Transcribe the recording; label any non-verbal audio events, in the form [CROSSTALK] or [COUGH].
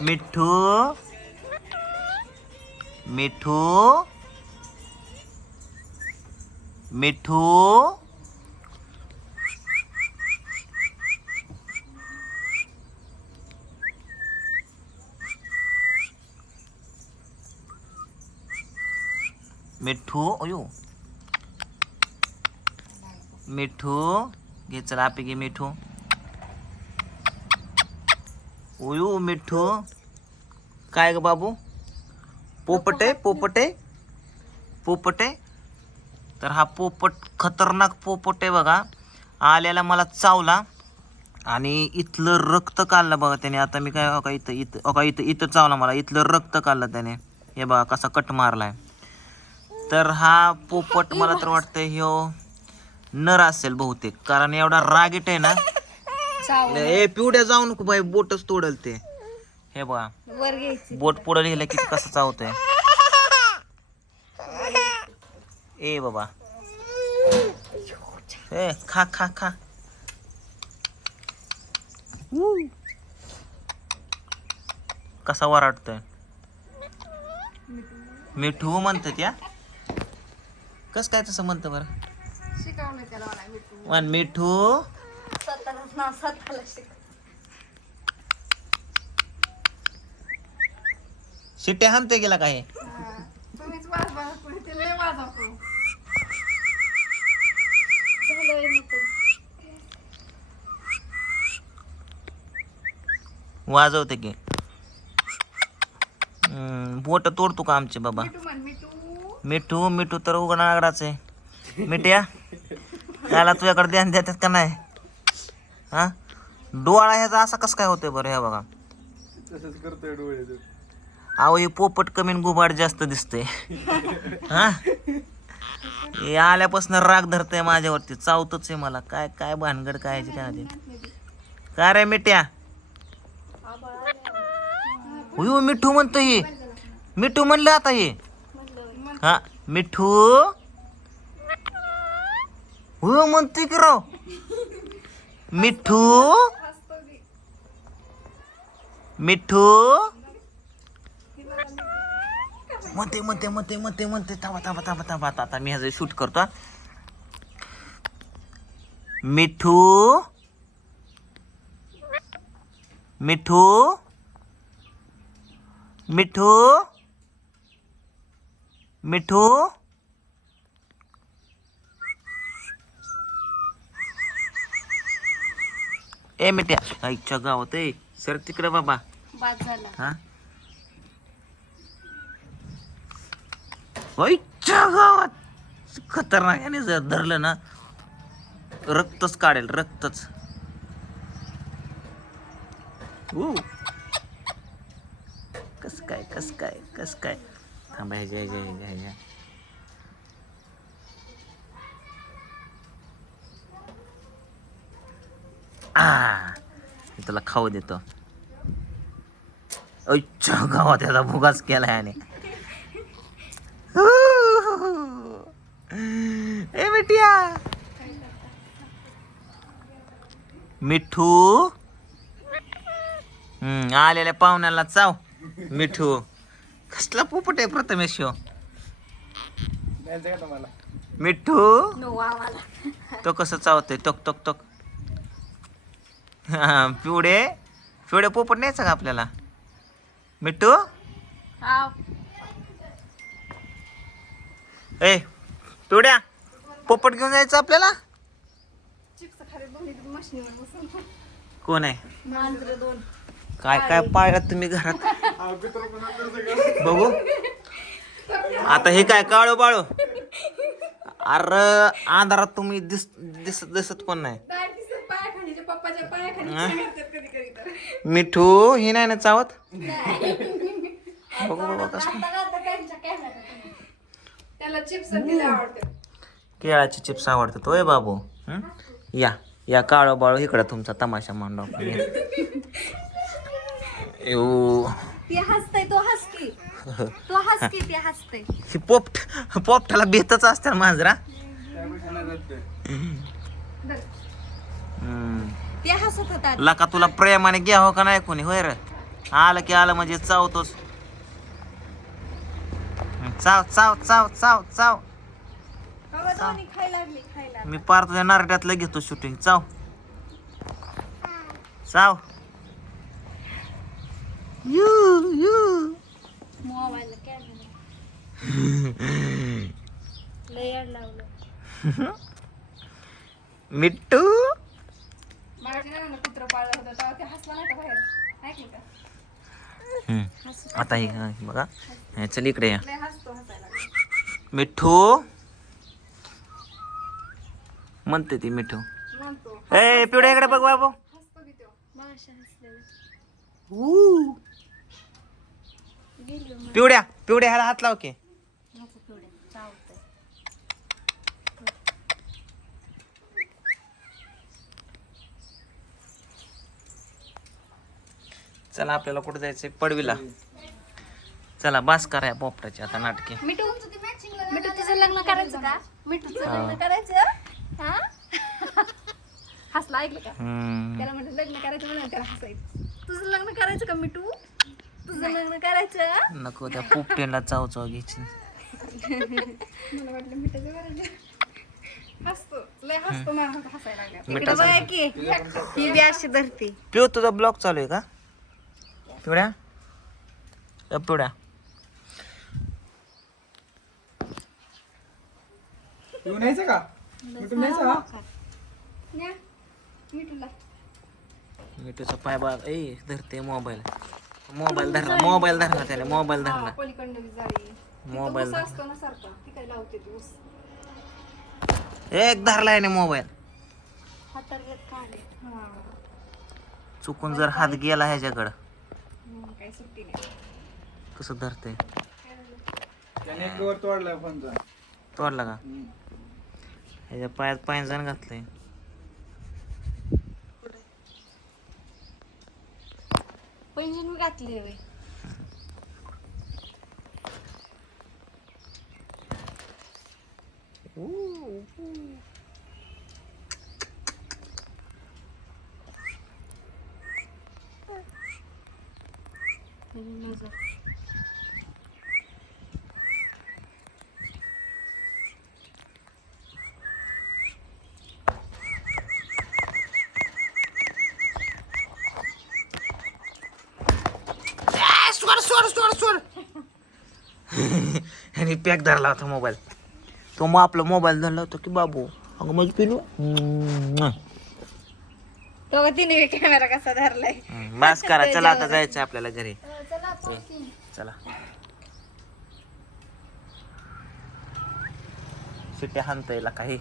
मिठू। मिठू। मिठू। मिठू अयो मिठू घे चला आपे घे मिठू। उयू मिठू. काय ग बाबू? पोपट आहे पोपट? आहे पोपट? आहे तर हा पोपट खतरनाक पोपट आहे बघा. आल्याला मला चावला. आणि इथलं रक्त काढलं बघा त्याने. आता मी काय का इथं इथं अका इथं इथं चावला मला. इथलं रक्त काढलं त्याने. हे बघा कसा कट मारलाय. तर हा पोपट मला तर वाटतं ह्यो नर असेल बहुतेक. कारण एवढा रागीट आहे ना ए पिवड्या जाऊ नको बाई बोटच तोडल ते हे बघा वर घ्यायची. बोट पुढे लिहिलं किती कसं चावतंय. ए बाबा. ए खा खा खा. कसा वराडतोय? मिठू म्हणतात या. कस काय तसं म्हणतं बरं? शिकवलं त्याला मला मिठू. वन मिठू. नाव स्वतःला शिट्ट्या हाणते गेला काय तुम्हीच वाज बघा पुढे ते लय वाजवतो झालंय नको वाजवते की. हम्म, बोट तोडतो का आमचे बाबा? मिठू म्हण मिठू. मिठू मिठू तर उघडागडाच आहे. मिठ्या? त्याला तुझ्याकडे ध्यान देतात का नाही? हा? डोळा ह्याचा असा कसं काय होतोय बरं ह्या बघा. अहो हे पोपट कमी गुबाड जास्त दिसतंय. [LAUGHS] हा? हे आल्यापासून राग धरतंय माझ्यावरती. चावतच आहे मला. काय काय भानगड काय ह्याची काय माहिती. काय रे मिठ्या उयो मिठू म्हणतो हे. मिठू म्हणलं आता हे. हा मिठू? हो म्हणतोय की राव. मिठू? मिठू? मते मते मते मते म्हणते. थांबा थांबा थांबा थांबा. आता मी ह्याचं शूट करतो मिठू? मिठू? मिठू? मिठू? ए मिठ्या. आईच्या गावात ए सर तिकडे बाबा. बाद झाला. हा? आईच्या गावात. खतरनाक याने जर धरलं ना रक्तच काढेल रक्तच. कस काय कस काय कस काय? थांबा ह्याच्या ह्याच्या ह्याच्या ह्याच्या आ मी तुला खाऊ देतो. अच्छा गावात त्याचा भुगाच केला याने. ए बेटिया मिठू. हम्म आलेल्या पाहुण्याला चाव. मिठू. कसला पोपट आहे प्रथमेश? मिठू. तो कसं चावतोय? टक टक टक. [LAUGHS] हा, पिवडे पिवडे पोपट न्यायचा का आपल्याला? मिठू हा. ए पिवड्या पोपट घेऊन जायचं आपल्याला? कोण आहे? काय काय पाळलात तुम्ही घरात? बघू. आता हे काय काळो बाळो अरे अंधारात तुम्ही दिस दिसत दिसत पण नाही पप्पाच्या पायाखाली? करतात कधी कधी तर. मिठू ही नाही ना चावत? बघू बाबा कसं आता का आता त्यांच्या कॅमेऱ्यात त्याला चिप्स दिले आवडते केळाचे चिप्स आवडतात होय बाबू? हं? या या काळो बाळो इकडं तुमचा तमाशा येऊ ती हसते तो तो ती हसते ही पोपट पोपटाला बेतच असते ना मांजरा हम्म. ते हसत होता लका तुला प्रेमाने घ्यावं का नाही कोणी? होय रे. आलं की आलं म्हणजे चावतोच चाव चाव चाव चाव चाव. खायला लागली खायला मी पार तुझ्या नारड्यातलं घेतो शूटिंग चाव. चाव. You you. Mobile camera. [LAUGHS] लय याड लावलं. मिट्टू. मराठी नाही म्हणलं कुत्र पाळलं होतं तेव्हा ते हसला नाही का बाहेर? ऐकलं का हम्म. आता हे हा, हे बघा. हे चल इकडे या. लय हसतो हसायला. लागला. मिठू? म्हणते ती मिठू. म्हणतो. ए पिवड्या इकडे बघ बाबू. हसतो बी तो. माशा हसलेला. गेली पिवड्या पिवड्या ह्याला हात लाव की नको पिवड्या चावतंय चला आपल्याला कुठे जायचंय? पडवीला. चला बास करा या पोपटाची आता नाटके. मिठू मिठू तुझं लग्न करायचं का? मिठूचं लग्न करायचं? हा? हसला ऐकलं का. त्याला लग्न करायचं म्हणून त्याला हसायचं. तुझं लग्न करायचं का मिठू? तुझं लग्न करायचं? नको त्या पोपटेला चाव चाव घ्यायची. मला वाटलं मिठाचं करायचं हसतो. लय हसतो मला. हसायला लागला. मिठाचा की ही बी अशी धरती. पिऊ तुझा ब्लॉग चालू आहे का? पिवड्या अ, पिवड्या येऊन यायचं का कुठून यायचं मिठूचा पाय बघ ए धरते मोबाईल. मोबाईल धरला मोबाईल धरला त्याने मोबाईल धरला. बी मोबाईल एक धरला याने मोबाईल. हा. चुकून जर हात गेला ह्याच्याकडं. काही सुट्टी नाही. कसं धरते त्याने एक तोडलाय फोनचा. तोडला का? ह्याच्या पायात पायजण घातलंय. पैंजण मी घातले होय. [LAUGHS] सोड सोड सोड सोड. [LAUGHS] ह्याने पॅक धरला होता मोबाईल तो मग आपला मोबाईल धरला होता की बाबू अगं माझी पिलू तो तिने कॅमेरा कसा धरलाय? बस करा चला आता जायचं आपल्याला घरी. [LAUGHS] चला. सुट्ट्या हाणता येईल काही.